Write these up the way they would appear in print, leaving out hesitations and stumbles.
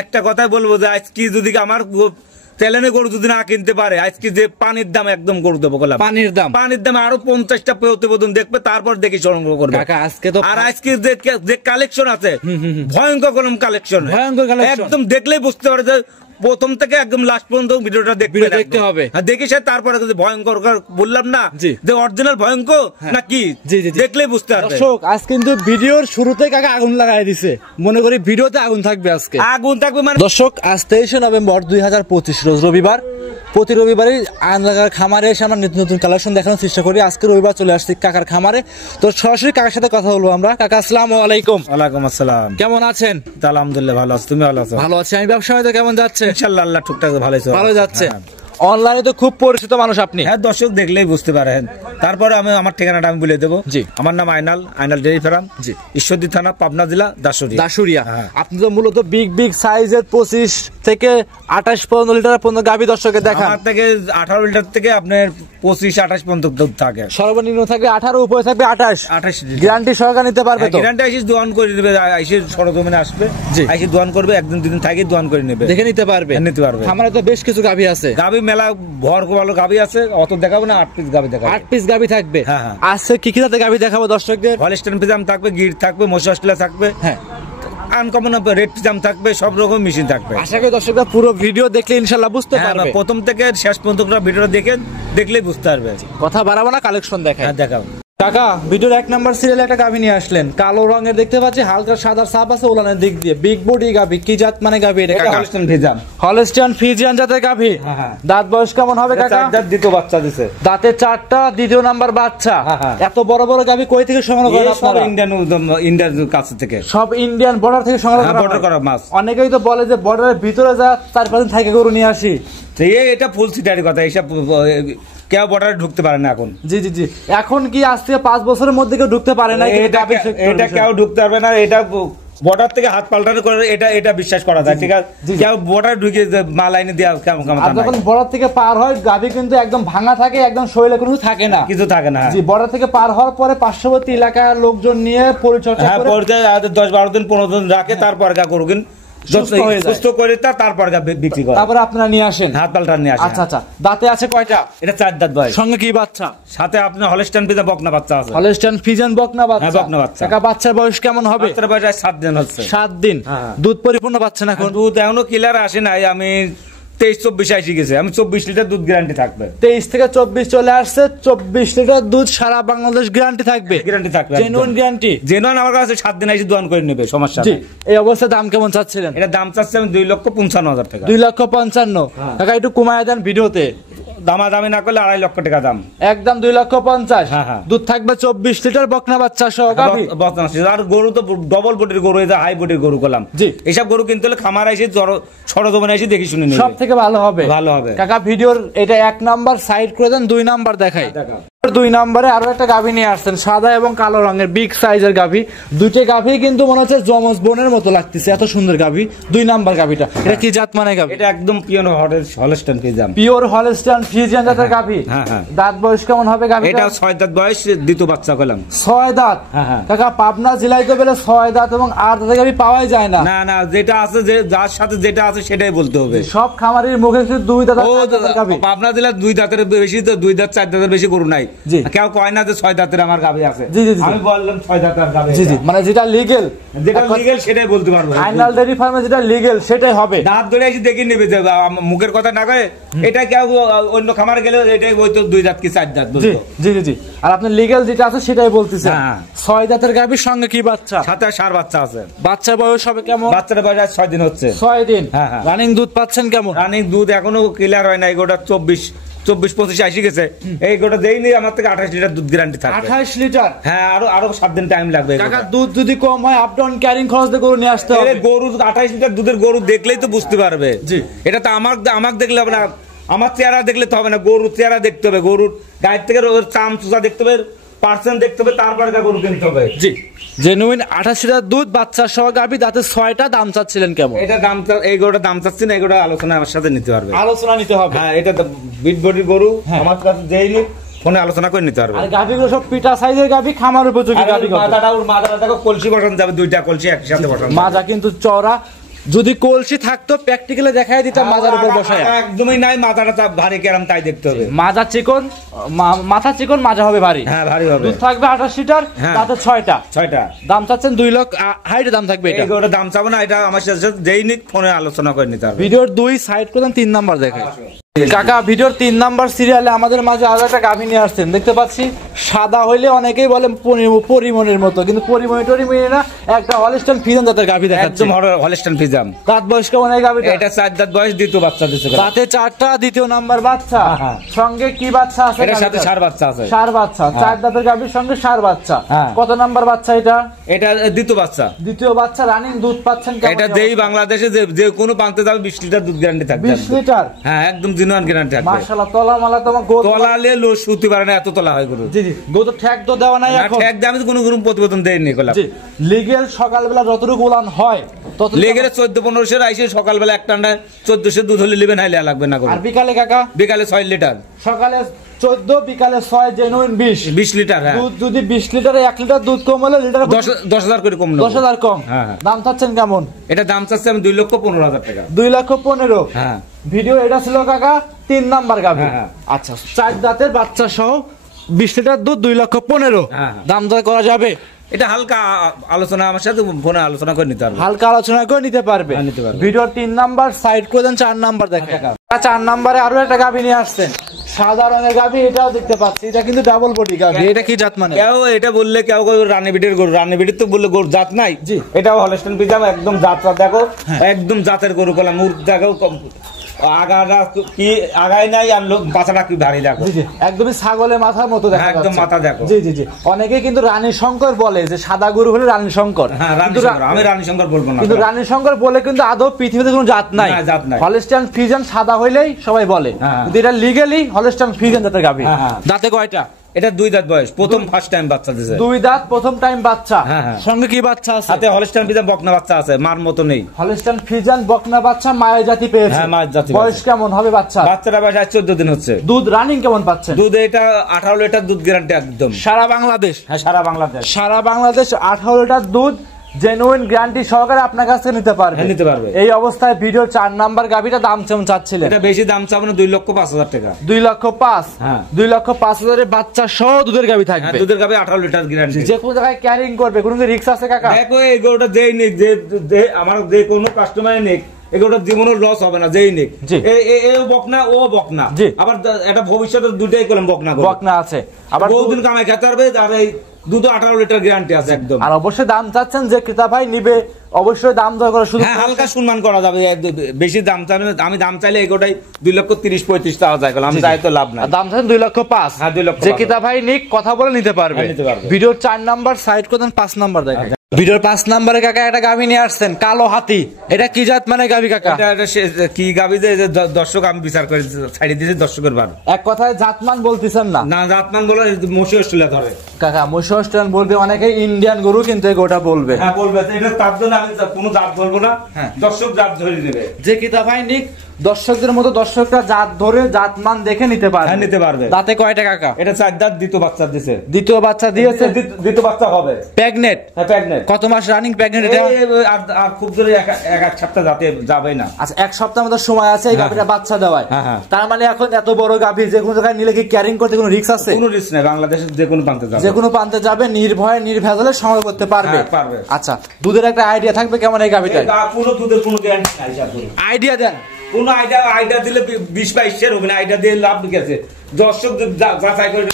একটা কথাই বলবো যে আজকে যদি আমার চ্যালেঞ্জে গরু যদি না কিনতে পারে, আজকে যে পানির দাম একদম গরু দেবো, পানির দাম আরো 50টা প্রতিবেদন দেখবে, তারপর দেখি সংগ্রহ করবে। আজকে তো আর আজকে যে কালেকশন আছে ভয়ঙ্কর কালেকশন, একদম দেখলেই বুঝতে পারে যে প্রথম থেকে একদম লাস্ট পর্যন্ত ভিডিওটা দেখতে হবে। দেখি সে তারপরে ভয়ঙ্কর বললাম না যে অরিজিনাল ভয়ঙ্কর নাকি, দেখলেই বুঝতে পারবে। দর্শক আজ কিন্তু ভিডিওর শুরুতে কাকা আগুন লাগাই দিছে, মনে করি ভিডিওতে আগুন থাকবে, আজকে আগুন থাকবে। মানে দর্শক আজ 23 নভেম্বর 2025 রোজ রবিবার। প্রতি রবিবারই আনলাগার খামারে এসে আমরা নতুন নতুন কালেকশন দেখানোর চেষ্টা করি। আজকে রবিবার চলে আসছি কাকার খামারে, তো সরাসরি কাকার সাথে কথা বলবো আমরা। কাকা আসসালামু আলাইকুম। ওয়ালাইকুম আসসালাম। কেমন আছেন? আলহামদুলিল্লাহ ভালো আছি, তুমি ভালো আছো? ভালো আছি আমি। ব্যবসা তো কেমন যাচ্ছে? ইনশাআল্লাহ আল্লাহ টুকটাক ভালো যাচ্ছে। অনলাইনে তো খুব পরিচিত মানুষ আপনি। হ্যাঁ, দর্শক দেখলেই বুঝতে পারেন। তারপরে আমি আমার ঠিকানাটা আমি বলে দেবো। জি, আমার নাম আইনাল ডেইরি ফার্ম, জি, ঈশ্বরদী থানা, পাবনা জেলা, দাসুরিয়া। আপনি তো মূলত বিগ সাইজের 25 থেকে 28 পর্যন্ত লিটার পর্যন্ত গাভী দর্শকের দেখা। আমার থেকে 18 লিটার থেকে আপনার 25-28 পর্যন্ত দুধ থাকে। সর্বনিম্ন থাকবে 18, উপরে থাকবে 28 গ্যারান্টি সহকারে নিতে পারবে তো? গ্যারান্টি আইসি দোয়ান করে নেবে, আইসি সরজমিনে আসবে, আইসি দোয়ান করবে, একদিন দুদিন থাকি দোয়ান করে নেবে, দেখে নিতে পারবে। আমাদের তো বেশ কিছু গাভী আছে, গাভী মেলা ভর ভালো গাভী আছে, অত দেখাবো না, 8 পিস গাভী দেখাবো। 8 পিস গাভী থাকবে। আজকে কি কি জাতের গাভী দেখাবো দর্শকদের? হলস্টাইন ফ্রিজিয়ান থাকবে, গির থাকবে, মশা অস্ট্রেলিয়া থাকবে, হ্যাঁ, আনকমন রেড ফ্রিজিয়ান থাকবে, সব রকম মেশিন থাকবে। আশা করি দর্শকরা পুরো ভিডিও দেখলে ইনশাআল্লাহ বুঝতে পারবে। প্রথম থেকে শেষ পর্যন্ত ভিডিওটা দেখলেই বুঝতে পারবে। কথা বাড়াবো না, কালেকশন দেখাই। দেখাবো। কাকা ভিডিওর 1 নাম্বার সিরিয়ালে একটা গাভী নিয়ে আসলেন, কালো রঙের দেখতে পাচ্ছি, হালকা সাদা ছাপ আছে ওলানের দিক দিয়ে, বিগ বডি গাভী। কি জাত মানে গাভী এটা? হলস্টাইন ফ্রিজিয়ান জাতের গাভী। দাঁত বয়স কেমন হবে কাকা? 4 দাঁত, দ্বিতীয় বাচ্চা দিছে, দাঁতে 4টা, দ্বিতীয় নাম্বার বাচ্চা। এত বড় বড় গাভী কই থেকে সংগ্রহ করেন আপনারা? ইন্ডিয়ান কাছ থেকে, সব ইন্ডিয়ান বর্ডার থেকে সংগ্রহ করা। বর্ডার করা মাছ। অনেকেই তো বলে যে বর্ডারের ভিতরে যা 4-5 দিন থেকে গরু নিয়ে আসি, এটা ফুল সিটারি কথা, এইসব কেউ বর্ডারে ঢুকতে পারে না এখন। জি জি জি, এখন কি আজ থেকে 5 বছরের মধ্যে কেউ ঢুকতে পারে না? এটা কেউ ঢুকতে পারবে না, এটা বর্ডার থেকে হাত পাল্টানো করে এটা বিশ্বাস করা যায়, ঠিক আছে? কেউ বর্ডার ঢুকে মাল আইনে দেওয়া কেমন যখন বর্ডার থেকে পার হয় গাভী কিন্তু একদম ভাঙা থাকে, একদম শরীরে কোনো থাকে না, কিছু থাকে না। জি, বর্ডার থেকে পার হওয়ার পরে পার্শ্ববর্তী এলাকার লোকজন নিয়ে পরিচর্যা করে 10-12 দিন 15 দিন রাখে, তারপর গা করবেন সুস্থ করে তারপর বিক্রি করে, তারপরে আপনারা নিয়ে আসেন, হাত পাল্টা নিয়ে আসেন। আচ্ছা আচ্ছা, দাঁতে আছে কয়টা? এটা 4 দাঁত ভাই। সঙ্গে কি বাচ্চা? সাথে আপনার হলস্টাইন ফ্রিজিয়ান বকনা বাচ্চা আছে। হলস্টাইন ফ্রিজিয়ান বকনা বাচ্চা। বকনা বাচ্চা। কাকা বাচ্চার বয়স কেমন হবে? বাচ্চার বয়স 7 দিন হচ্ছে। 7 দিন। দুধ পরিপূর্ণ পাচ্ছে না এখন? দুধ এখনো ক্লিয়ার আসে নাই, আমি 23-24 আসি গেছে, আমি 24 লিটার দুধ গ্যারান্টি থাকবে। 23 থেকে 24 চলে আসছে, 24 লিটার দুধ সারা বাংলাদেশ গ্যারান্টি থাকবে। গ্যারান্টি থাকবে, জেনুইন গ্যারান্টি। জেনুইন আমার কাছে 7 দিন এসে দোয়ান করে নেবে, সমস্যা নেই। এই অবস্থায় দাম কেমন চাচ্ছিলেন? এটা দাম চাচ্ছি আমি 2,55,000 টাকা। 2,55,000 টাকা। একটু কমায় দেন ভিডিওতে, দামাদামি না করলে 2.5 লক্ষ টাকা দাম। একদম 2,50,000। দুধ থাকবে 24 লিটার বকনা বাচ্চা সহ গাভী। আর গরু তো ডবল বডির গরু, এটা হাই বডির গরু করলাম। জি, এইসব গরু কিনতে হলে খামার এসে সরজমিনে এসে দেখি শুনে নেবে, সব থেকে ভালো হবে। কাকা ভিডিওর এটা 1 নাম্বার সাইড করে দেন, 2 নাম্বার দেখাই। 2 নম্বরে আরো একটা গাভী নিয়ে আসছেন, সাদা এবং কালো রঙের বিগ সাইজের গাভী। দুইটা গাভী কিন্তু মনে হচ্ছে যমজ বোনের মতো লাগতেছে, এত সুন্দর গাভী। 2 নাম্বার গাভীটা, এটা কি জাত মানে গাভী? এটা একদম pure Holstein Friesian. Pure Holstein Friesian জাতের গাভী। দাঁত বয়স কেমন হবে গাভীটা? এটা 6 দাঁত বয়স, দ্বিতীয় বাচ্চা কইলাম। 6 দাঁত। কাকা পাবনা জেলায় তো বেলে 6 দাঁত এবং 8 দাঁতের গাভী পাওয়াই যায় না। না, যেটা আছে, যে যার সাথে যেটা আছে সেটাই বলতে হবে। সব খামারের মুখে শুধু 2 দাঁতের গাভী। পাবনা জেলায় 2 দাঁতের বেশি, তো 2 দাঁত 4 দাঁতের বেশি গরু নাই। কেউ কয় না যে 6 দাঁতের আমার গাভী আছে। আমি বললাম 6 দাঁতের গাভী। জি জি, মানে যেটা লিগ্যাল, সেটাই বলতে পারবো। আইনাল ডেইরি ফার্মে যেটা লিগ্যাল সেটাই হবে। দাঁত ধরে এসে দেখে নেবে, যে মুখের কথা না কয়ে। এটা কেউ অন্য খামারে গেলে এটাই হয়তো 2 দাঁত কি 4 দাঁত বলতো। জি জি জি, আর আপনি লিগ্যাল যেটা আছে সেটাই বলতেছেন। 6 দাঁতের গাভীর সঙ্গে কি বাচ্চা? সাথে ষাঁড় বাচ্চা আছে। বাচ্চার বয়স হবে কেমন? বাচ্চার বয়স 6 দিন হচ্ছে। 6 দিন। রানিং দুধ পাচ্ছেন কেমন? রানিং দুধ এখনো ক্লিয়ার হয় না, এগুলো 24-25 আসি গেছে। এই গোটা দেইনি, আমার থেকে 28 লিটার দুধ গ্যারান্টি থাকবে। 28 লিটার? হ্যাঁ, আরো 7 দিন টাইম লাগবে। কাকা দুধ যদি কম হয় আপ ডাউন ক্যারিং খরচ দিয়ে গরু নিয়ে আসতে হবে। গরু 28 লিটার দুধের গরু দেখলেই তো বুঝতে পারবে। জি, এটা তো আমাকে দেখলে হবে না, আমার চেহারা দেখলে তো হবে না, গরুর চেহারা দেখতে হবে, গরুর গায়ের থেকে চাম চুচা দেখতে হবে, পার্সেন্ট দেখতে হবে, তারপরে গরু কিনতে হবে। জি, জেনুইন 28 লিটার দুধ বাচ্চা সহ গাভী, দাঁতে 6টা। দাম চাচ্ছিলেন কেমন? এটা দাম, এই গরুটা দাম চাচ্ছি না, এই গরুটা আলোচনা আমার সাথে নিতে পারবে। আলোচনা নিতে হবে। হ্যাঁ, এটা বিট বডির গরু, আমার কাছে যেই নিক ফোনে আলোচনা করে নিতে পারবে। আর গাভীগুলো সব পিটা সাইজের গাভী, খামার উপযোগী গাভী। মাথাটা কলসি বসানো যাবে, 2টা কলসি একসাথে বসানো। মাজা কিন্তু চওড়া, যদি কলসি থাকতো প্র্যাকটিক্যালি দেখাই দিতাম মাজার উপর বসায়। একদমই নাই, মাথাটা ভারী কেরাম তাই দেখতে হবে। মাজা চিকন, মাথা চিকন, মাজা হবে ভারী। হ্যাঁ ভারী হবে। দুধ থাকবে 28 লিটার, তাতে 6টা। দাম চাচ্ছেন 2 লাখ, হাইটে দাম থাকবে এটা। এটা দাম চাবো না, এটা আমার সাথে যেই নিক ফোনে আলোচনা করে নিতে হবে। ভিডিওর 2 সাইড করলেন 3 নাম্বার দেখায়। কাকা ভিডিওর 3 নাম্বার সিরিয়ালে আমাদের মাঝে আরো একটা গাভী নিয়ে আসছেন দেখতে পাচ্ছি। সাদা হইলে অনেকেই বলে পরিমণের মতো, কিন্তু পরিমণি না, একটা হলস্টাইন ফ্রিজিয়ান জাতের গাভী দেখাচ্ছে। একদম হলস্টাইন ফ্রিজিয়ান। দাঁত বয়স কেমন এই গাভীটা? এটা 4 দাঁত বয়স, দ্বিতীয় বাচ্চা দিছে। তাতে 4টা, দ্বিতীয় নাম্বার বাচ্চা। সঙ্গে কি বাচ্চা আছে? এটার সাথে ষাঁড় বাচ্চা আছে। ষাঁড় বাচ্চা, 4 দাঁতের গাভীর সঙ্গে ষাঁড় বাচ্চা। কত নাম্বার বাচ্চা এটা? এটা দ্বিতীয় বাচ্চা। দ্বিতীয় বাচ্চা। রানিং দুধ পাচ্ছেন কেমন? এটা যেই বাংলাদেশে যে কোনো প্রান্তে যাবে 20 লিটার দুধ গ্যারান্টি থাকবে। 20 লিটার? হ্যাঁ একদম জিনুইন গ্যারান্টি থাকবে। মাশাআল্লাহ। তলা মালা তোমার গোদ তলালে লোস হতে পারে না, এত তলা হয় গরু। জি জি। গোদ ঠ্যাক তো দেওয়া নাই এখন? ঠ্যাক দিয়ে আমি তো কোনো গরু প্রতিবেদন দেইনি কলা। জি। লিগেল সকালবেলা যতটুকু উলান হয় তত লিগেলে 14-15 আইসে সকালবেলা এক টান্ডা 1400 দুধ হলে নেবেন, হাইলে লাগবে না গরু। আর বিকালে কাকা? বিকালে 6 লিটার। সকালে 14, বিকালে 6, জেনুইন 20 লিটার। হ্যাঁ দুধ যদি 20 লিটারে 1 লিটার দুধ কম হলে লিটার 10,000 করে কম নেব। 10,000 কম। হ্যাঁ। দাম চাচ্ছেন কেমন? এটা দাম চাচ্ছি আমি 2,15,000 টাকা। 2,15,000। হ্যাঁ। ভিডিও এটা ছিল কাকা 3 নাম্বার গাভী। হ্যাঁ। আচ্ছা, 4 দাঁতের বাচ্চা সহ 20 লিটার দুধ, 2,15,000। হ্যাঁ। দাম দর করা যাবে? এটা হালকা আলোচনা আমার সাথে ফোনে আলোচনা করে নিতে পারবে। হালকা আলোচনা করে নিতে পারবে। ভিডিওর 3 নাম্বার সাইড করে দেন, 4 নাম্বার দেখেন। 4 নাম্বারে আরো একটা গাভী নিয়ে আসছেন, সাদা রঙের গাভী। এটাও দেখতে পাচ্ছি, এটা কিন্তু ডাবল বডি গাভী। এটা কি জাত মানে? কেউ এটা বললে কেউ রানীবিটের গরু, রানীবিটের তো বললে গরু জাত নাই। জি। এটাও হলস্টাইন ফ্রিজিয়ান, একদম জাতটা দেখো, একদম জাতের গরু কলা। মুখ দেখো, আগাটা কি আগায় নাই, আর পাছাটা কি ভারী দেখো। জি জি, একদমই ছাগলের মাথার মতো দেখা যাচ্ছে। একদম মাথা দেখো। জি জি জি। অনেকে কিন্তু রানী শঙ্কর বলে, যে সাদা গরু হলে রানী শঙ্কর। হ্যাঁ রানী শঙ্কর, আমি রানী শঙ্কর বলবো না। কিন্তু রানী শঙ্কর বলে কিন্তু আদৌ পৃথিবীতে কোনো জাত নাই। জাত নাই। হলস্টাইন ফ্রিজিয়ান সাদা হইলেই সবাই বলে, কিন্তু এটা লিগ্যালি হলস্টাইন ফ্রিজিয়ান জাতের গাভী। দাঁতে কয়টা? এটা 2 দাঁত বয়স, প্রথম ফার্স্ট টাইম বাচ্চা দিছে। 2 দাঁত, প্রথম টাইম বাচ্চা। সঙ্গে কি বাচ্চা আছে? সাথে হলস্টাইন ফ্রিজিয়ান বকনা বাচ্চা আছে, মার মতো নেই। হলস্টাইন ফ্রিজিয়ান বকনা বাচ্চা, মায়ের জাতি পেয়েছে। হ্যাঁ মায়ের জাতি। বয়স কেমন হবে বাচ্চা? বাচ্চাটা বয়স 14 দিন হচ্ছে। দুধ রানিং কেমন পাচ্ছেন? দুধ এটা 18 লিটার দুধ গ্যারান্টি একদম। সারা বাংলাদেশ? হ্যাঁ সারা বাংলাদেশ। সারা বাংলাদেশ 18 লিটার দুধ জেনুইন গ্যারান্টি সহকারে আপনার কাছ থেকে নিতে পারবে। নিতে পারবে। এই অবস্থায় ভিডিওর 4 নাম্বার গাভীটা দাম কেমন চাচ্ছিলেন? এটা বেশি দাম চাবো না, 2,05,000 টাকা। 2,05,000? হ্যাঁ। 2,05,000 এর বাচ্চা সহ দুধের গাভী থাকবে। দুধের গাভী 18 লিটার গ্যারান্টি। যে কোন জায়গায় ক্যারিং করবে, কোনো কি রিস্ক আছে কাকা? দেখো এই গরুটা যেই নিক, যে আমার যে কোনো কাস্টমার নিক, এগুলোর জীবনের লস হবে না, যেই নিক। এও বকনা, ও বকনা। আবার এটা ভবিষ্যতে দুটাই করলাম বকনা বকনা আছে, আবার বহুদিন কামাই খেতে পারবে। আর এই দুধ 18 লিটার গ্যারান্টি আছে একদম। আর অবশ্যই দাম চাচ্ছেন যে ক্রেতা ভাই নিবে, অবশ্যই দাম দর করে শুধু হালকা সম্মান করা যাবে। বেশি দাম চাইলে, আমি দাম চাইলে এগোটাই 2,30,35,000 চাওয়া যায়, আমি চাই তো লাভ নাই। দাম চাচ্ছেন 2,05,000। হ্যাঁ 2,05,000। যে ক্রেতা ভাই নিক কথা বলে নিতে পারবে। ভিডিওর 4 নাম্বার সাইড করে দেন, 5 নাম্বার দেখেন। ভিডিওর 5 নম্বরে কাকা একটা গাভী নিয়ে আসছেন, কালো হাতি। এটা কি জাত মানে গাভী কাকা? এটা কি গাভী যে দর্শক আমি বিচার করে ছাড়িয়ে দিয়েছি দর্শকের বার। এক কথায় জাতমান বলতেছেন না? না জাতমান বলে মসি অস্ট্রেলিয়া ধরে কাকা। মসি অস্ট্রেলিয়ান বলবে অনেকে, ইন্ডিয়ান গরু কিন্তু গোটা বলবে। হ্যাঁ বলবে। এটা তার জন্য আমি কোনো জাত বলবো না, দর্শক জাত ধরে নেবে। যে কিতা ভাই নিক দর্শকদের মতো দর্শকরা জাত ধরে জাতমান দেখে নিতে পারবে। হ্যাঁ নিতে পারবে। দাঁতে কয়টা কাকা? এটা 4 দাঁত, দ্বিতীয় বাচ্চা দিয়েছে। দ্বিতীয় বাচ্চা দিয়েছে? দ্বিতীয় বাচ্চা হবে। প্রেগনেন্ট? হ্যাঁ প্রেগনেন্ট। কত মাস রানিং প্রেগনেন্ট এটা? আর খুব জোরে এক সপ্তাহ যাতে যাবে না। আচ্ছা, 1 সপ্তাহ মতো সময় আছে এই গাভীটা বাচ্চা দেওয়ায়। তার মানে এখন এত বড় গাভী যে কোনো জায়গায় নিলে কি ক্যারিং করতে কোনো রিস্ক আছে? কোনো রিস্ক নেই, বাংলাদেশের যে কোনো প্রান্তে যাবে, যে কোনো প্রান্তে যাবে নির্ভয়ে নির্ভেজালে সংগ্রহ করতে পারবে। পারবে। আচ্ছা, দুধের একটা আইডিয়া থাকবে কেমন এই গাভীটা? কোনো দুধের কোনো গ্যারান্টি নাই। আইডিয়া দেন। কোন আইডিয়া দিলে 20-22 হবে না, আইডিয়া দিয়ে লাভ গেছে। দর্শক যাচাই করে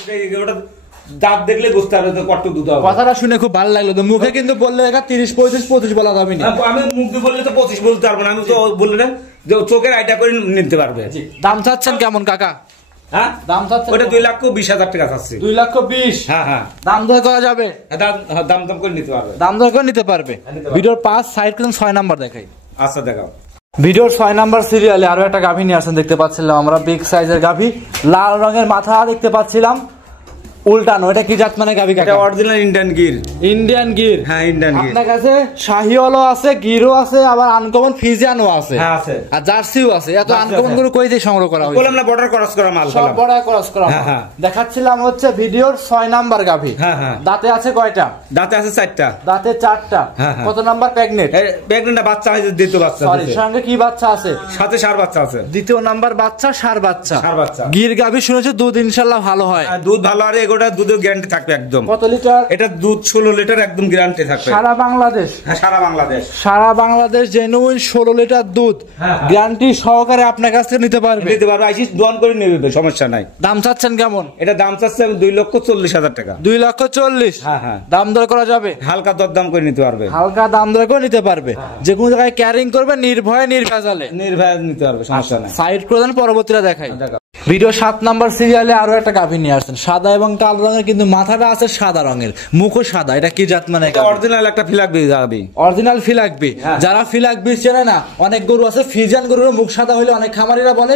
দাঁত দেখলে বুঝতে পারবে কত দুধ হবে। কথাটা শুনে খুব ভালো লাগলো। মুখে কিন্তু বললে 30-35-25 বলা যাবে না। আমি মুখ দিয়ে বললে তো 25 বলতে পারবো না, আমি তো বললে না যে চোখের আইডিয়া করে নিতে পারবে। দাম চাচ্ছেন কেমন কাকা? হ্যাঁ দাম চাচ্ছেন ওটা 2,20,000 টাকা চাচ্ছি। 2,20,000? হ্যাঁ হ্যাঁ। দাম দর করা যাবে? দাম করে নিতে পারবে। দাম দর করে নিতে পারবে। ভিডিওর 5 সাইড করে 6 নাম্বার দেখাই। আচ্ছা দেখাও। ভিডিওর 6 নাম্বার সিরিয়ালে আরো একটা গাভী নিয়ে আসেন দেখতে পাচ্ছিলাম আমরা, বিগ সাইজের গাভী, লাল রঙের মাথা দেখতে পাচ্ছিলাম। উল্টানো, এটা কি জাত মানে গাভী কাকা? এটা original Indian Gir. Indian Gir. হ্যাঁ ইন্ডিয়ান গির। আপনার কাছে শাহিওয়ালও আছে, গিরও আছে, আবার আনকমন ফিজিয়ানও আছে। হ্যাঁ আছে। আর জার্সিও আছে। এত আনকমন গরু কই থেকে সংগ্রহ করা হয়েছে? বললাম না বর্ডার ক্রস করা মাল। সব বর্ডার ক্রস করা। হ্যাঁ। দেখাচ্ছিলাম হচ্ছে ভিডিওর 6 নাম্বার গাভী। হ্যাঁ। দাঁতে আছে কয়টা? দাঁতে আছে 4টা। দাঁতে 4টা। কত নাম্বার প্রেগনেন্ট? প্রেগনেন্ট বাচ্চা হয়েছে, দ্বিতীয় বাচ্চা। সরি, সঙ্গে কি বাচ্চা আছে? সাথে ষাঁড় বাচ্চা আছে। দ্বিতীয় নাম্বার বাচ্চা, ষাঁড় বাচ্চা। ষাঁড় বাচ্চা। গির গাভী শুনেছি দুধ ইনশাআল্লাহ ভালো হয়। দুধ ভালো, আর এগোটা দুধের গ্যারান্টি থাকবে একদম। কত লিটার? এটা দুধ 16 লিটার একদম গ্যারান্টি থাকবে। সারা বাংলাদেশ? হ্যাঁ সারা বাংলাদেশ। সারা বাংলাদেশ জেনুইন 16 লিটার দুধ গ্যারান্টি সহকারে আপনার কাছ থেকে নিতে পারবে। আইসিস দোয়ান করে নেবে, সমস্যা নাই। দাম চাচ্ছেন কেমন? এটা দাম চাচ্ছে 2,40,000 টাকা। 2,40,000? হ্যাঁ। দাম দর করা যাবে? হালকা দরদাম করে নিতে পারবে। হালকা দাম দর করে নিতে পারবে। যে কোনো জায়গায় ক্যারিং করবে নির্ভয়ে নির্ভেজালে নির্ভয় নিতে পারবে, সমস্যা নাই। সাইড করে দেন, পরবর্তীটা দেখাই। ভিডিও 7 নাম্বার সিরিয়ালে আরো একটা গাভী নিয়ে আসছেন, সাদা এবং কালো রঙের, কিন্তু মাথাটা আছে সাদা রঙের, মুখও সাদা। এটা কি জাত মানে? অরিজিনাল একটা ফিলাকবি গাভী। অরিজিনাল ফিলাকবি। যারা ফিলাকবি চেনে না, অনেক গরু আছে ফিজিয়ান গরুর মুখ সাদা হইলে অনেক খামারিরা বলে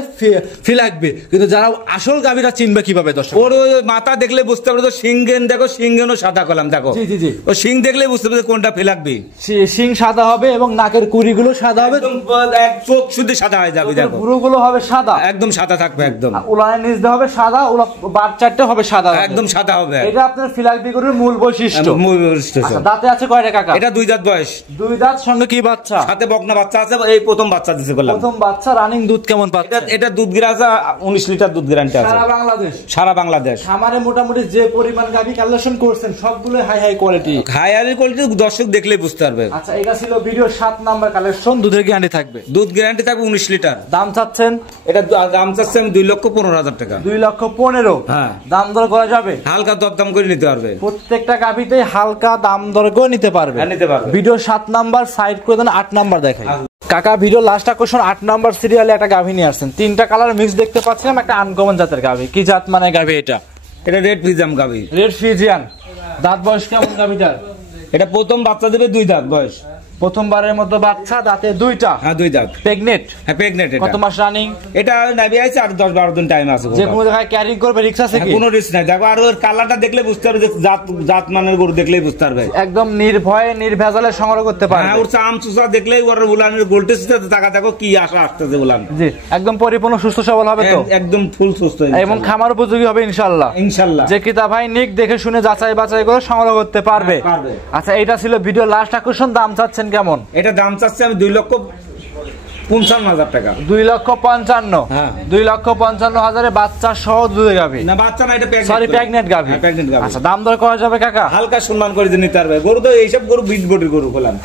ফিলাকবি, কিন্তু যারা আসল গাভীটা চিনবে কিভাবে? দর্শক ওর মাথা দেখলে বুঝতে পারবে। তো সিংগেন দেখো, সিংগেনও সাদা কলাম দেখো। জি। ও সিং দেখলে বুঝতে পারবে কোনটা ফিলাকবি। সিং সাদা হবে এবং নাকের কুড়িগুলো সাদা হবে, একদম চোখ শুদ্ধ সাদা হয়ে যাবে দেখো। পুরোগুলো হবে সাদা, একদম সাদা থাকবে একদম। উলানের নিচ দিয়ে হবে সাদা, বার চারটে হবে সাদা, একদম সাদা হবে। এটা আপনার ফিলাকবি গরুর মূল বৈশিষ্ট্য। আচ্ছা, দাঁতে আছে কয়টা কাকা? এটা 2 দাঁত বয়স। 2 দাঁত, সঙ্গে কি বাচ্চা? সাথে বকনা বাচ্চা আছে, এই প্রথম বাচ্চা দিছে বললাম। প্রথম বাচ্চা। রানিং দুধ কেমন পাচ্ছে? এটা দুধ গ্রাস 19 লিটার দুধ গ্যারান্টি আছে। সারা বাংলাদেশ? সারা বাংলাদেশ। খামারে মোটামুটি যে পরিমাণ গাভী কালেকশন করছেন সবগুলো হাই কোয়ালিটি। হাই কোয়ালিটি দর্শক দেখলেই বুঝতে পারবে। আচ্ছা, এটা ছিল ভিডিও 7 নাম্বার কালেকশন। দুধের গ্যারান্টি থাকবে? দুধ গ্যারান্টি থাকবে 19 লিটার। দাম চাচ্ছেন? এটা দাম চাচ্ছে আমি 2,15,000 টাকা। 2,15,000? হ্যাঁ। দাম দর করা যাবে? হালকা দরদাম করে নিতে পারবে। প্রত্যেকটা গাভীতে হালকা দাম দর করে নিতে পারবে। নিতে পারবে। ভিডিও 7 নাম্বার সাইড করে দেন, 8 নাম্বার দেখাই। কাকা ভিডিও লাস্ট আকর্ষণ 8 নাম্বার সিরিয়ালে একটা গাভী নিয়ে আসছেন, 3টা কালার মিক্স দেখতে পাচ্ছিলাম, একটা আনকমন জাতের গাভী। কি জাত মানে গাভী এটা? এটা রেড ফিজিয়াম গাভী। Red Friesian. দাঁত বয়স কেমন গাভীটার? এটা প্রথম বাচ্চা দেবে 2 দাঁত বয়স। প্রথমবারের মতো বাচ্চা, দাঁতে 2টা। হ্যাঁ 2 দাঁত। প্রেগনেন্ট? হ্যাঁ প্রেগনেন্ট। কত মাস রানিং? এটা নাবি আছে আর 10-12 দিন টাইম আছে। যে কোনো জায়গায় ক্যারি করবে, রিস্ক আছে কি? কোনো রিস্ক নাই। দেখো আর ওর কালারটা দেখলে বুঝতে পারবে যে জাত মানের গরু দেখলেই বুঝতে পারবে। একদম নির্ভয়ে নির্ভেজালে সংগ্রহ করতে পারবে। হ্যাঁ, ওর চাম চুষা দেখলেই ওর বুলানের গোল্টেজ টাকা দেখো কি আশা আসতেছে বুলান। জি, একদম পরিপূর্ণ সুস্থ সবল হবে তো? একদম ফুল সুস্থ এবং খামার উপযোগী হবে ইনশাআল্লাহ। ইনশাআল্লাহ। যে কিতা ভাই নিক দেখে শুনে যাচাই বাছাই করে সংগ্রহ করতে পারবে। আচ্ছা, এটা ছিল ভিডিও লাস্ট আকর্ষণ। দাম চাচ্ছেন কেমন? এটা দাম চাচ্ছে আমি 2,55,000 টাকা। 2,55,000? হ্যাঁ। 2,55,000 বাচ্চা সহ দুধে গাভী? না বাচ্চা না, এটা সরি প্রেগনেন্ট গাভী। প্রেগনেন্ট গাভী। আচ্ছা, দাম দর করা যাবে কাকা? হালকা সম্মান করে নিতে পারবে। গরু তো এইসব গরু 20 বডির গরু বললাম।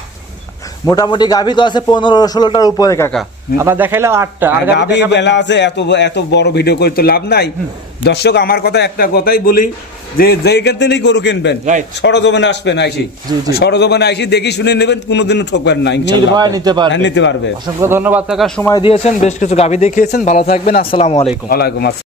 মোটামুটি গাভী তো আছে 15-16টার উপরে কাকা। আমরা দেখাইলাম 8টা। আর গাভী বেলা আছে, এত বড় ভিডিও করে তো লাভ নাই। দর্শক আমার কথা একটা কথাই বলি, যে যেখান থেকেই গরু কিনবেন সরজমিনে আসবেন, আইসি সরজমিনে আইসি দেখি শুনে নেবেন, কোনোদিনও ঠকবেন না, ইনশাআল্লাহ নিতে পারবে। অসংখ্য ধন্যবাদ কাকা, সময় দিয়েছেন, বেশ কিছু গাভী দেখিয়েছেন। ভালো থাকবেন, আসসালামু আলাইকুম। ওয়ালাইকুম আসসালাম।